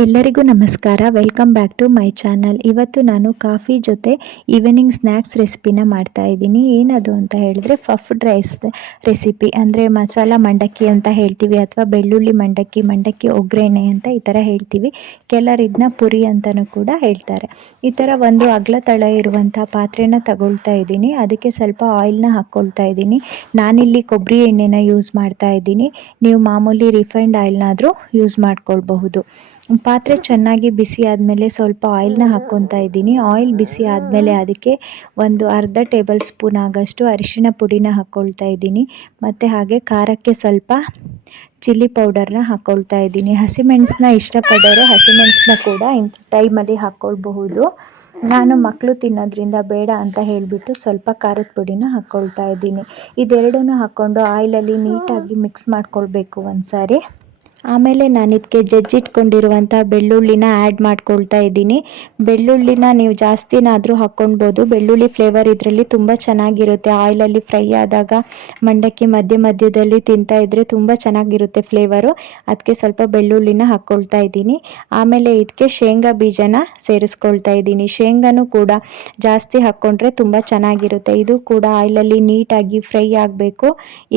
ಎಲ್ಲರಿಗೂ ನಮಸ್ಕಾರ. Welcome back to my channel. ಇವತ್ತು ನಾನು ಕಾಫಿ ಜೊತೆ ಈವ್ನಿಂಗ್ ಸ್ನ್ಯಾಕ್ಸ್ ರೆಸಿಪಿನ ಮಾಡ್ತಾ ಇದ್ದೀನಿ. ಏನದು ಅಂತ ಹೇಳಿದ್ರೆ ಪಫ್ಡ್ ರೈಸ್ ರೆಸಿಪಿ. ಅಂದರೆ ಮಸಾಲ ಮಂಡಕ್ಕಿ ಅಂತ ಹೇಳ್ತೀವಿ, ಅಥವಾ ಬೆಳ್ಳುಳ್ಳಿ ಮಂಡಕ್ಕಿ, ಮಂಡಕ್ಕಿ ಒಗ್ಗರಣೆ ಅಂತ ಈ ಥರ ಹೇಳ್ತೀವಿ. ಕೆಲವರು ಇದನ್ನ ಪುರಿ ಅಂತಲೂ ಕೂಡ ಹೇಳ್ತಾರೆ. ಈ ಥರ ಒಂದು ಅಗಲ ತಳ ಇರುವಂಥ ಪಾತ್ರೆನ ತಗೊಳ್ತಾ ಇದ್ದೀನಿ. ಅದಕ್ಕೆ ಸ್ವಲ್ಪ ಆಯಿಲ್ನ ಹಾಕ್ಕೊಳ್ತಾ ಇದ್ದೀನಿ. ನಾನಿಲ್ಲಿ ಕೊಬ್ಬರಿ ಎಣ್ಣೆನ ಯೂಸ್ ಮಾಡ್ತಾ ಇದ್ದೀನಿ. ನೀವು ಮಾಮೂಲಿ ರಿಫೈನ್ಡ್ ಆಯಿಲ್ನಾದರೂ ಯೂಸ್ ಮಾಡ್ಕೊಳ್ಬಹುದು. ಪಾತ್ರೆ ಚೆನ್ನಾಗಿ ಬಿಸಿ ಆದಮೇಲೆ ಸ್ವಲ್ಪ ಆಯಿಲ್ನ ಹಾಕ್ಕೊತಾ ಇದ್ದೀನಿ. ಆಯಿಲ್ ಬಿಸಿ ಆದಮೇಲೆ ಅದಕ್ಕೆ ಒಂದು ಅರ್ಧ ಟೇಬಲ್ ಸ್ಪೂನ್ ಆಗೋಷ್ಟು ಅರಿಶಿಣ ಪುಡಿನ ಹಾಕ್ಕೊಳ್ತಾ ಇದ್ದೀನಿ. ಮತ್ತು ಹಾಗೆ ಖಾರಕ್ಕೆ ಸ್ವಲ್ಪ ಚಿಲ್ಲಿ ಪೌಡರ್ನ ಹಾಕ್ಕೊಳ್ತಾ ಇದ್ದೀನಿ. ಹಸಿಮೆಣಸನ್ನ ಇಷ್ಟಪಡೋರು ಹಸಿಮೆಣಸನ್ನ ಕೂಡ ಇಂಥ ಟೈಮಲ್ಲಿ ಹಾಕ್ಕೊಳ್ಬಹುದು. ನಾನು ಮಕ್ಕಳು ತಿನ್ನೋದ್ರಿಂದ ಬೇಡ ಅಂತ ಹೇಳಿಬಿಟ್ಟು ಸ್ವಲ್ಪ ಖಾರದ ಪುಡಿನ ಹಾಕ್ಕೊಳ್ತಾ ಇದ್ದೀನಿ. ಇದೆರಡನ್ನೂ ಹಾಕ್ಕೊಂಡು ಆಯಿಲಲ್ಲಿ ನೀಟಾಗಿ ಮಿಕ್ಸ್ ಮಾಡ್ಕೊಳ್ಬೇಕು ಒಂದು ಸಾರಿ. ಆಮೇಲೆ ನಾನು ಇದಕ್ಕೆ ಜಜ್ಜಿಟ್ಕೊಂಡಿರುವಂಥ ಬೆಳ್ಳುಳ್ಳಿನ ಆ್ಯಡ್ ಮಾಡ್ಕೊಳ್ತಾ ಇದ್ದೀನಿ. ಬೆಳ್ಳುಳ್ಳಿನ ನೀವು ಜಾಸ್ತಿನಾದರೂ ಹಾಕ್ಕೊಳ್ಬೋದು. ಬೆಳ್ಳುಳ್ಳಿ ಫ್ಲೇವರ್ ಇದರಲ್ಲಿ ತುಂಬ ಚೆನ್ನಾಗಿರುತ್ತೆ. ಆಯಿಲಲ್ಲಿ ಫ್ರೈ ಆದಾಗ ಮಂಡಕ್ಕಿ ಮಧ್ಯದಲ್ಲಿ ತಿಂತಾ ಇದ್ದರೆ ತುಂಬ ಚೆನ್ನಾಗಿರುತ್ತೆ ಫ್ಲೇವರು. ಅದಕ್ಕೆ ಸ್ವಲ್ಪ ಬೆಳ್ಳುಳ್ಳಿನ ಹಾಕ್ಕೊಳ್ತಾ ಇದ್ದೀನಿ. ಆಮೇಲೆ ಇದಕ್ಕೆ ಶೇಂಗಾ ಬೀಜನ ಸೇರಿಸ್ಕೊಳ್ತಾ ಇದ್ದೀನಿ. ಶೇಂಗಾನೂ ಕೂಡ ಜಾಸ್ತಿ ಹಾಕ್ಕೊಂಡ್ರೆ ತುಂಬ ಚೆನ್ನಾಗಿರುತ್ತೆ. ಇದು ಕೂಡ ಆಯಿಲಲ್ಲಿ ನೀಟಾಗಿ ಫ್ರೈ ಆಗಬೇಕು,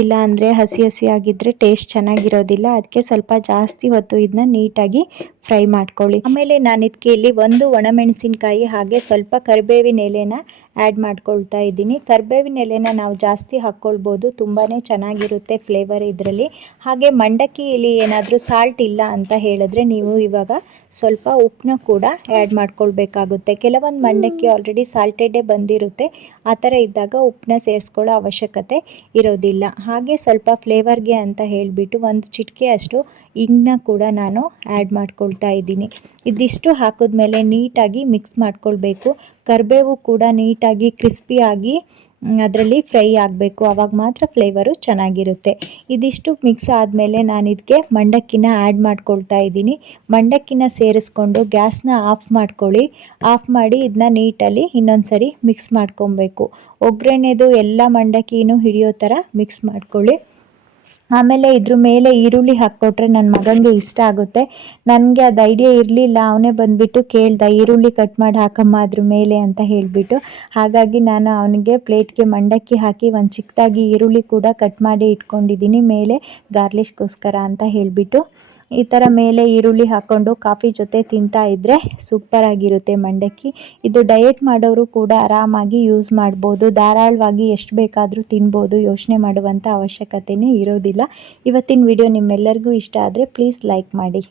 ಇಲ್ಲ ಅಂದರೆ ಹಸಿ ಆಗಿದ್ದರೆ ಟೇಸ್ಟ್ ಚೆನ್ನಾಗಿರೋದಿಲ್ಲ. ಅದಕ್ಕೆ ಸ್ವಲ್ಪ ಜಾಸ್ತಿ ಹೊತ್ತು ಇದನ್ನ ನೀಟಾಗಿ ಫ್ರೈ ಮಾಡ್ಕೊಳ್ಳಿ. ಆಮೇಲೆ ನಾನು ಇದಕ್ಕೆ ಇಲ್ಲಿ ಒಂದು ಒಣಮೆಣಸಿನಕಾಯಿ ಹಾಗೆ ಸ್ವಲ್ಪ ಕರಿಬೇವಿನ ಎಲೆನ ಆ್ಯಡ್ ಮಾಡ್ಕೊಳ್ತಾ ಇದ್ದೀನಿ. ಕರಿಬೇವಿನ ಎಲೆನ ನಾವು ಜಾಸ್ತಿ ಹಾಕ್ಕೊಳ್ಬೋದು, ತುಂಬಾ ಚೆನ್ನಾಗಿರುತ್ತೆ ಫ್ಲೇವರ್ ಇದರಲ್ಲಿ. ಹಾಗೆ ಮಂಡಕ್ಕಿ ಇಲ್ಲಿ ಏನಾದರೂ ಸಾಲ್ಟ್ ಇಲ್ಲ ಅಂತ ಹೇಳಿದ್ರೆ ನೀವು ಇವಾಗ ಸ್ವಲ್ಪ ಉಪ್ಪನ್ನ ಕೂಡ ಆ್ಯಡ್ ಮಾಡ್ಕೊಳ್ಬೇಕಾಗುತ್ತೆ. ಕೆಲವೊಂದು ಮಂಡಕ್ಕಿ ಆಲ್ರೆಡಿ ಸಾಲ್ಟೆಡೇ ಬಂದಿರುತ್ತೆ. ಆ ಥರ ಇದ್ದಾಗ ಉಪ್ಪನ್ನ ಸೇರಿಸ್ಕೊಳ್ಳೋ ಅವಶ್ಯಕತೆ ಇರೋದಿಲ್ಲ. ಹಾಗೆ ಸ್ವಲ್ಪ ಫ್ಲೇವರ್ಗೆ ಅಂತ ಹೇಳಿಬಿಟ್ಟು ಒಂದು ಚಿಟಿಕೆ ಅಷ್ಟು ಇಂಗನ್ನ ಕೂಡ ನಾನು ಆ್ಯಡ್ ಮಾಡ್ಕೊಳ್ತಾ ಇದ್ದೀನಿ. ಇದಿಷ್ಟು ಹಾಕಿದ್ಮೇಲೆ ನೀಟಾಗಿ ಮಿಕ್ಸ್ ಮಾಡ್ಕೊಳ್ಬೇಕು. ಕರಿಬೇವು ಕೂಡ ನೀಟಾಗಿ ಕ್ರಿಸ್ಪಿಯಾಗಿ ಅದರಲ್ಲಿ ಫ್ರೈ ಆಗಬೇಕು, ಆವಾಗ ಮಾತ್ರ ಫ್ಲೇವರು ಚೆನ್ನಾಗಿರುತ್ತೆ. ಇದಿಷ್ಟು ಮಿಕ್ಸ್ ಆದಮೇಲೆ ನಾನು ಇದಕ್ಕೆ ಮಂಡಕ್ಕಿನ ಆ್ಯಡ್ ಮಾಡ್ಕೊಳ್ತಾ ಇದ್ದೀನಿ. ಮಂಡಕ್ಕಿನ ಸೇರಿಸ್ಕೊಂಡು ಗ್ಯಾಸ್ನ ಆಫ್ ಮಾಡ್ಕೊಳ್ಳಿ. ಆಫ್ ಮಾಡಿ ಇದನ್ನ ನೀಟಲ್ಲಿ ಇನ್ನೊಂದು ಸರಿ ಮಿಕ್ಸ್ ಮಾಡ್ಕೊಬೇಕು. ಒಗ್ಗರಣೆದು ಎಲ್ಲ ಮಂಡಕ್ಕಿನೂ ಹಿಡಿಯೋ ಥರ ಮಿಕ್ಸ್ ಮಾಡ್ಕೊಳ್ಳಿ. ಆಮೇಲೆ ಇದ್ರ ಮೇಲೆ ಈರುಳ್ಳಿ ಹಾಕ್ಕೊಟ್ರೆ ನನ್ನ ಮಗನಿಗೆ ಇಷ್ಟ ಆಗುತ್ತೆ. ನನಗೆ ಅದು ಐಡಿಯಾ ಇರಲಿಲ್ಲ. ಅವನೇ ಬಂದುಬಿಟ್ಟು ಕೇಳ್ದ, ಈರುಳ್ಳಿ ಕಟ್ ಮಾಡಿ ಹಾಕಮ್ಮ ಅದ್ರ ಮೇಲೆ ಅಂತ ಹೇಳಿಬಿಟ್ಟು. ಹಾಗಾಗಿ ನಾನು ಅವನಿಗೆ ಪ್ಲೇಟ್ಗೆ ಮಂಡಕ್ಕಿ ಹಾಕಿ ಒಂದು ಚಿಕ್ಕದಾಗಿ ಈರುಳ್ಳಿ ಕೂಡ ಕಟ್ ಮಾಡಿ ಇಟ್ಕೊಂಡಿದ್ದೀನಿ ಮೇಲೆ ಗಾರ್ಲಿಷ್ಗೋಸ್ಕರ ಅಂತ ಹೇಳಿಬಿಟ್ಟು. ಈ ಥರ ಮೇಲೆ ಈರುಳ್ಳಿ ಹಾಕ್ಕೊಂಡು ಕಾಫಿ ಜೊತೆ ತಿಂತಾ ಇದ್ದರೆ ಸೂಪರಾಗಿರುತ್ತೆ ಮಂಡಕ್ಕಿ. ಇದು ಡಯೆಟ್ ಮಾಡೋರು ಕೂಡ ಆರಾಮಾಗಿ ಯೂಸ್ ಮಾಡ್ಬೋದು. ಧಾರಾಳವಾಗಿ ಎಷ್ಟು ಬೇಕಾದರೂ ತಿನ್ಬೋದು, ಯೋಚನೆ ಮಾಡುವಂಥ ಅವಶ್ಯಕತೆಯೇ ಇರೋದಿಲ್ಲ. ಇವತ್ತಿನ ವಿಡಿಯೋ ನಿಮ್ಮೆಲ್ಲರಿಗೂ ಇಷ್ಟ ಆದರೆ ಪ್ಲೀಸ್ ಲೈಕ್ ಮಾಡಿ.